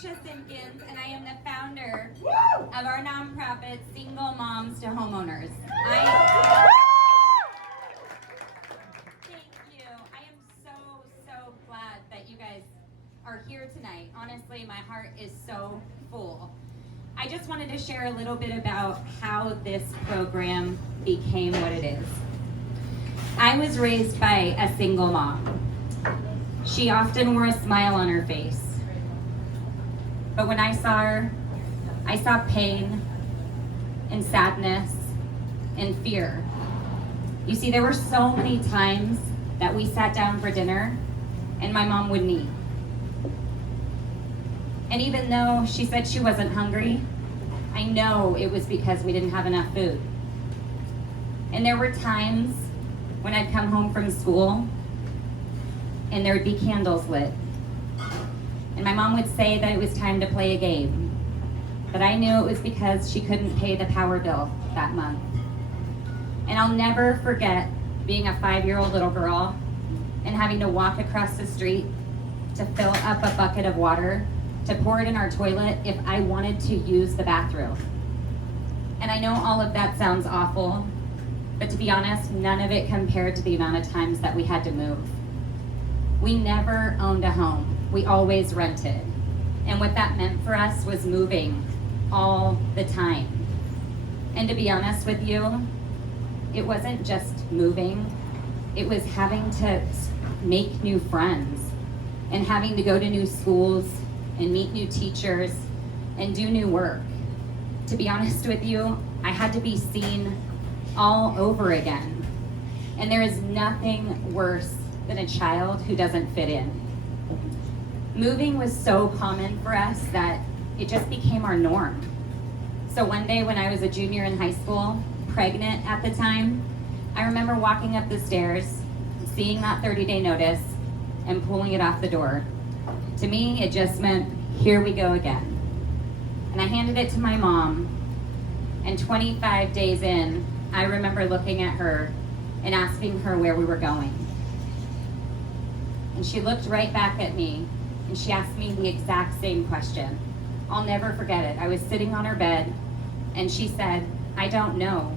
Simpkins, and I am the founder of our nonprofit, Single Moms to Homeowners. Thank you. I am so glad that you guys are here tonight. Honestly, my heart is so full. I just wanted to share a little bit about how this program became what it is. I was raised by a single mom. She often wore a smile on her face. But when I saw her, I saw pain and sadness and fear. You see, there were so many times that we sat down for dinner and my mom wouldn't eat. And even though she said she wasn't hungry, I know it was because we didn't have enough food. And there were times when I'd come home from school and there would be candles lit. And my mom would say that it was time to play a game. But I knew it was because she couldn't pay the power bill that month. And I'll never forget being a 5-year-old little girl and having to walk across the street to fill up a bucket of water to pour it in our toilet if I wanted to use the bathroom. And I know all of that sounds awful, but to be honest, none of it compared to the amount of times that we had to move. We never owned a home. We always rented. And what that meant for us was moving all the time. And to be honest with you, it wasn't just moving, it was having to make new friends and having to go to new schools and meet new teachers and do new work. To be honest with you, I had to be seen all over again. And there is nothing worse than a child who doesn't fit in. Moving was so common for us that it just became our norm. So one day when I was a junior in high school, pregnant at the time, I remember walking up the stairs, seeing that 30-day notice, and pulling it off the door. To me, it just meant, here we go again. And I handed it to my mom, and 25 days in, I remember looking at her and asking her where we were going. And she looked right back at me, and she asked me the exact same question. I'll never forget it. I was sitting on her bed, and she said, I don't know.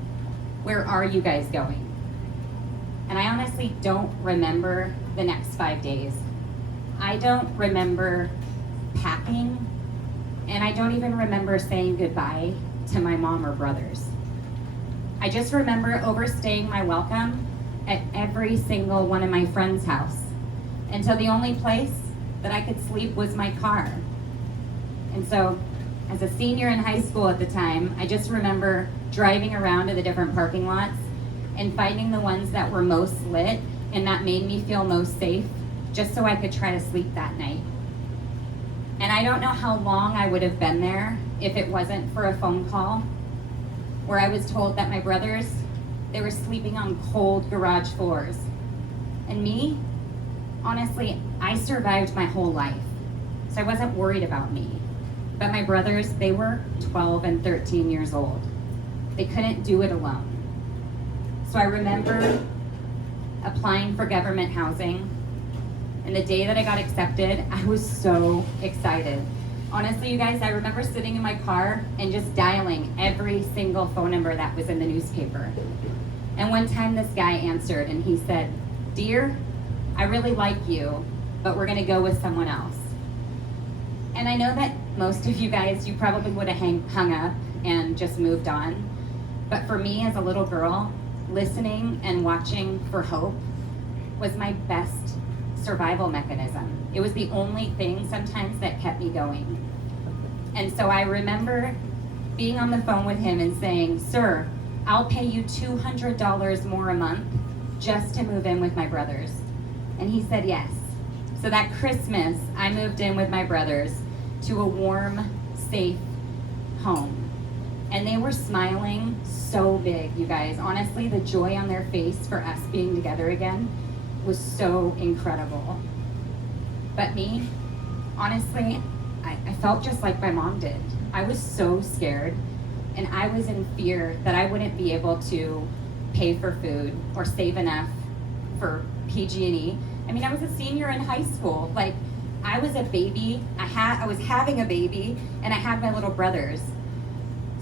Where are you guys going? And I honestly don't remember the next 5 days. I don't remember packing, and I don't even remember saying goodbye to my mom or brothers. I just remember overstaying my welcome at every single one of my friends' house until the only place that I could sleep was my car. And so, as a senior in high school at the time, I just remember driving around to the different parking lots and finding the ones that were most lit and that made me feel most safe, just so I could try to sleep that night. And I don't know how long I would have been there if it wasn't for a phone call where I was told that my brothers, they were sleeping on cold garage floors. And me, honestly, I survived my whole life, so I wasn't worried about me. But my brothers, they were 12 and 13 years old. They couldn't do it alone. So I remember applying for government housing, and the day that I got accepted, I was so excited. Honestly, you guys, I remember sitting in my car and just dialing every single phone number that was in the newspaper. And one time this guy answered and he said, "Dear, I really like you, but we're gonna go with someone else." And I know that most of you guys, you probably would have hung up and just moved on. But for me as a little girl, listening and watching for hope was my best survival mechanism. It was the only thing sometimes that kept me going. And so I remember being on the phone with him and saying, "Sir, I'll pay you $200 more a month just to move in with my brothers." And he said yes. So that Christmas, I moved in with my brothers to a warm, safe home. And they were smiling so big, you guys. Honestly, the joy on their face for us being together again was so incredible. But me, honestly, I felt just like my mom did. I was so scared, and I was in fear that I wouldn't be able to pay for food or save enough for PG&E. I mean, I was a senior in high school. Like, I was a baby. I was having a baby, and I had my little brothers.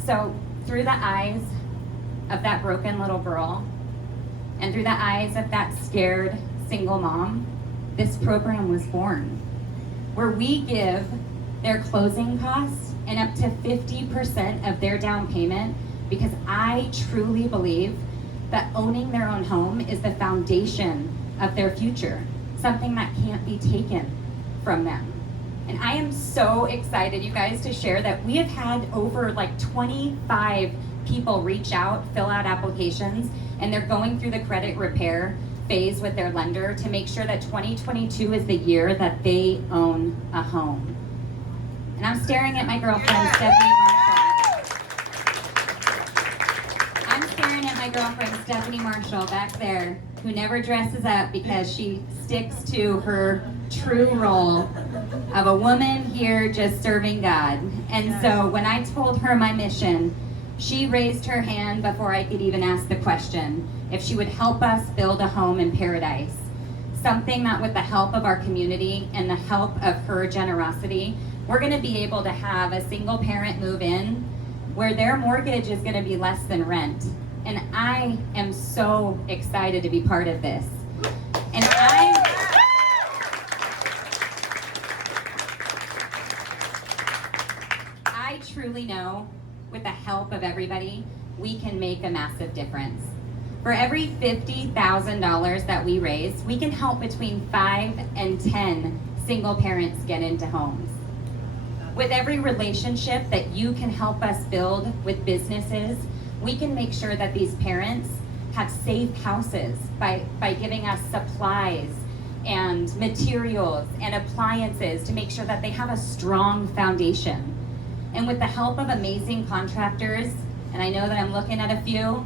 So through the eyes of that broken little girl, and through the eyes of that scared single mom, this program was born, where we give their closing costs and up to 50% of their down payment, because I truly believe that owning their own home is the foundation of their future, something that can't be taken from them. And I am so excited, you guys, to share that we have had over like 25 people reach out, fill out applications, and they're going through the credit repair phase with their lender to make sure that 2022 is the year that they own a home. And I'm staring at my girlfriend, Stephanie Marshall. I'm staring at my girlfriend, Stephanie Marshall, back there, who never dresses up because she sticks to her true role of a woman here just serving God. And so when I told her my mission, she raised her hand before I could even ask the question if she would help us build a home in paradise. Something that with the help of our community and the help of her generosity, we're gonna be able to have a single parent move in where their mortgage is gonna be less than rent. And I am so excited to be part of this. And I truly know with the help of everybody, we can make a massive difference. For every $50,000 that we raise, we can help between 5 and 10 single parents get into homes. With every relationship that you can help us build with businesses, we can make sure that these parents have safe houses by giving us supplies and materials and appliances to make sure that they have a strong foundation. And with the help of amazing contractors, and I know that I'm looking at a few,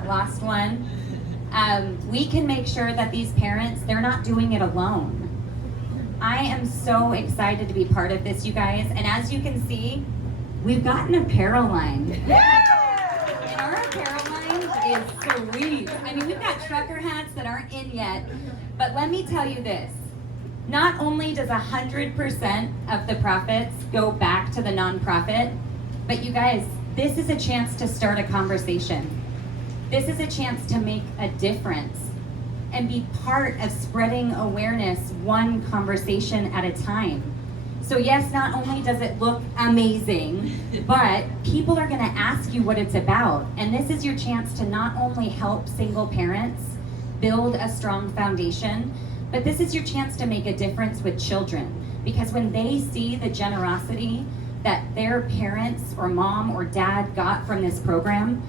I lost one, we can make sure that these parents, they're not doing it alone. I am so excited to be part of this, you guys. And as you can see, we've got an apparel line. And our apparel line is sweet. I mean, we've got trucker hats that aren't in yet, but let me tell you this. Not only does 100% of the profits go back to the nonprofit, but you guys, this is a chance to start a conversation. This is a chance to make a difference and be part of spreading awareness one conversation at a time. So yes, not only does it look amazing, but people are gonna ask you what it's about. And this is your chance to not only help single parents build a strong foundation, but this is your chance to make a difference with children. Because when they see the generosity that their parents or mom or dad got from this program,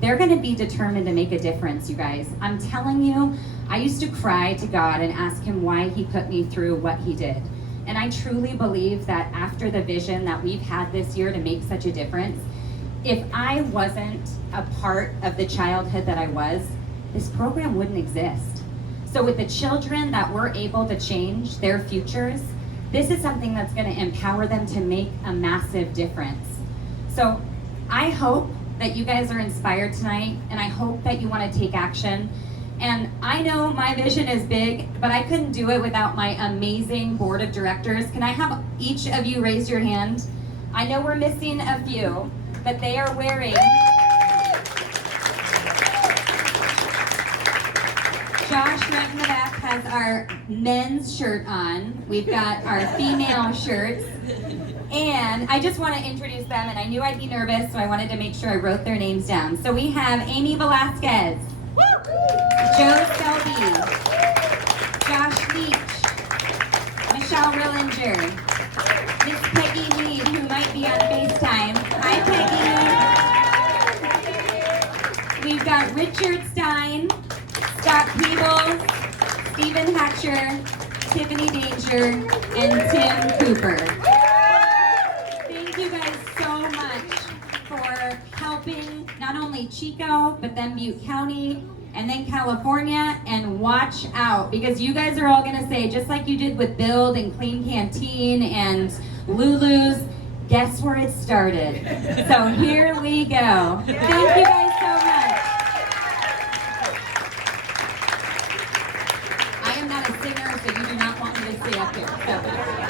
they're gonna be determined to make a difference, you guys. I'm telling you, I used to cry to God and ask him why he put me through what he did. And I truly believe that after the vision that we've had this year to make such a difference, if I wasn't a part of the childhood that I was, this program wouldn't exist. So with the children that we're able to change their futures, this is something that's gonna empower them to make a massive difference. So I hope that you guys are inspired tonight, and I hope that you wanna take action. And I know my vision is big, but I couldn't do it without my amazing board of directors. Can I have each of you raise your hand? I know we're missing a few, but they are wearing Josh right in the back has our men's shirt on. We've got our female shirts. And I just want to introduce them, and I knew I'd be nervous, so I wanted to make sure I wrote their names down. So we have Amy Velasquez, Joe Selby, Josh Leach, Michelle Rillinger, Miss Peggy Reed, who might be on FaceTime. Hi, Peggy. We've got Richard Stein, Scott Peebles, Stephen Hatcher, Tiffany Danger, and Tim Cooper. Thank you guys so much for helping not only Chico, but then Butte County, and then California, and watch out, because you guys are all gonna say, just like you did with Build and Clean Canteen and Lulu's, guess where it started? So here we go. Thank you guys so much. I am not a singer, so you do not want me to stay up there. too. So,